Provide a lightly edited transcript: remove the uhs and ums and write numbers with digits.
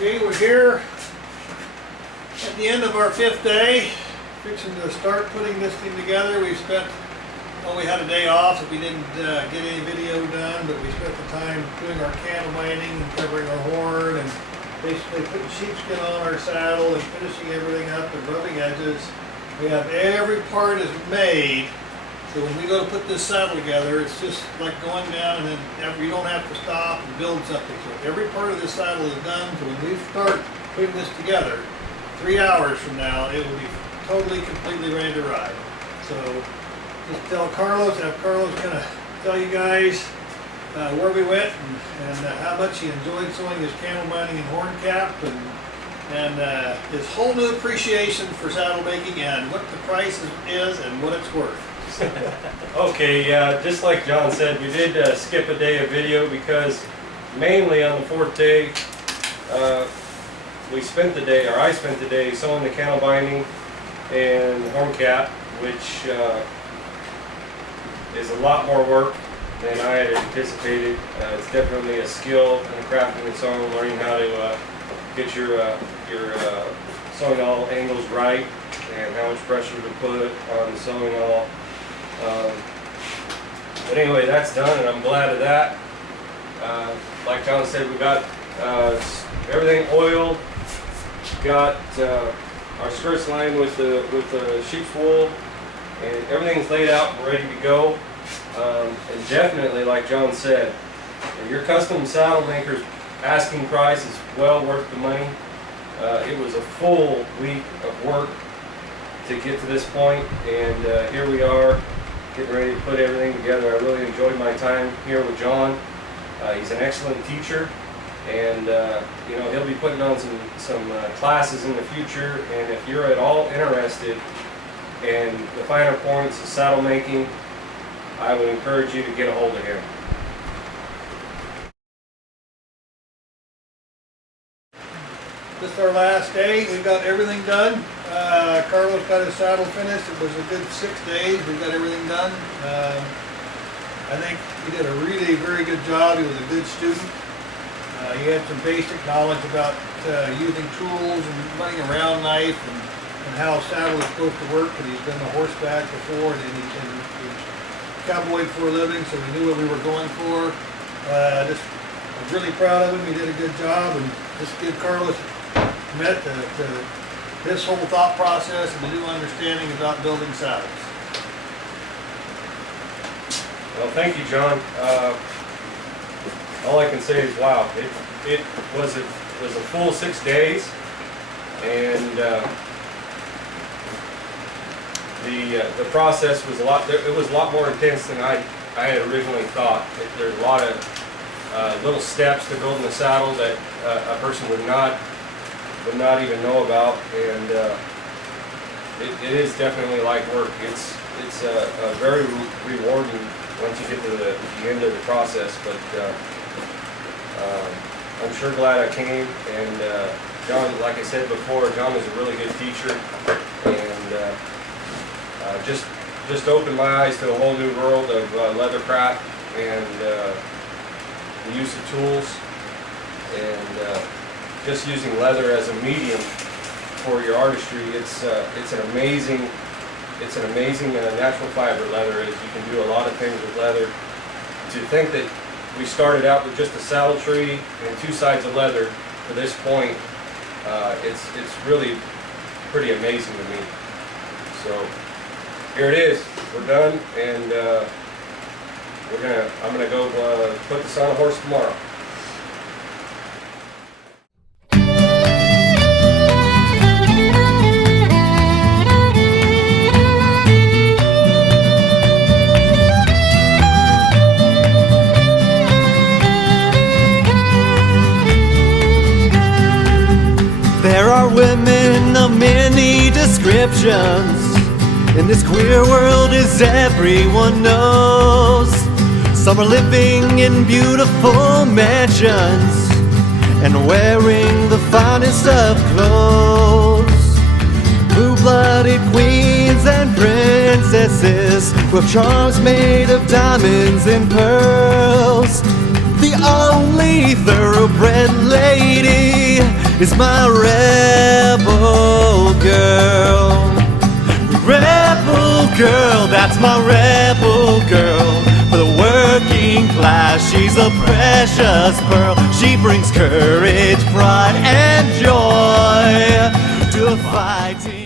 Okay, we're here at the end of our 5th day, fixing to start putting this thing together. We spent, well, we had a day off, so we didn't get any video done, but we spent the time doing our candle mining and covering our horn and basically putting sheepskin on our saddle and finishing everything up and rubbing edges. We have every part is made, so when we go to put this saddle together, it's just like going down and then you don't have to stop and build something. So every part of this saddle is done, so when we start putting this together, 3 hours from now, it will be totally, completely ready to ride. So just tell Carlos, have Carlos kind of tell you guys where we went and how much he enjoyed sewing his candle mining and horn cap and his whole new appreciation for saddle making and what the price is and what it's worth. Okay, yeah, just like John said, we did skip a day of video because mainly on the 4th day we spent the day, or I spent the day sewing the candle binding and the horn cap, which is a lot more work than I had anticipated. It's definitely a skill in crafting and sewing, learning how to get your sewing awl angles right and how much pressure to put on the sewing awl. But anyway, that's done, and I'm glad of that. Like John said, we got everything oiled, got our skirts lined with the sheep's wool, and everything's laid out and ready to go. And definitely, like John said, your custom saddle maker's asking price is well worth the money. It was a full week of work to get to this point, and here we are, getting ready to put everything together. I really enjoyed my time here with John. He's an excellent teacher, and you know, he'll be putting on some classes in the future. And if you're at all interested in the finer points of saddle making, I would encourage you to get a hold of him. This is our last day. We got everything done. Carlos got his saddle finished. It was a good 6 days. We got everything done. I think he did a really very good job. He was a good student. He had some basic knowledge about using tools and running a round knife and how a saddle is supposed to work. And he's done the horseback before, and he's cowboyed for a living, so we knew what we were going for. I'm really proud of him. He did a good job, and just give Carlos met his whole thought process and the new understanding about building saddles. Well, thank you, John. All I can say is, wow, it was a full 6 days, and the process was it was a lot more intense than I had originally thought. There's a lot of little steps to building a saddle that a person would not even know about, and it is definitely like work. It's a very rewarding once you get to the end of the process. But I'm sure glad I came, and John, like I said before, John is a really good teacher, and just opened my eyes to a whole new world of leathercraft and the use of tools, and just using leather as a medium for your artistry. It's an amazing natural fiber leather. You can do a lot of things with leather. To think that we started out with just a saddle tree and 2 sides of leather to this point, it's really pretty amazing to me. So here it is. We're done, and I'm gonna go put this on a horse tomorrow. There are women of many descriptions in this queer world, as everyone knows. Some are living in beautiful mansions and wearing the finest of clothes. Blue-blooded queens and princesses with charms made of diamonds and pearls. The only thoroughbred lady is my rebel girl. Rebel girl, that's my rebel girl. For the working class, she's a precious pearl. She brings courage, pride, and joy to the fighting.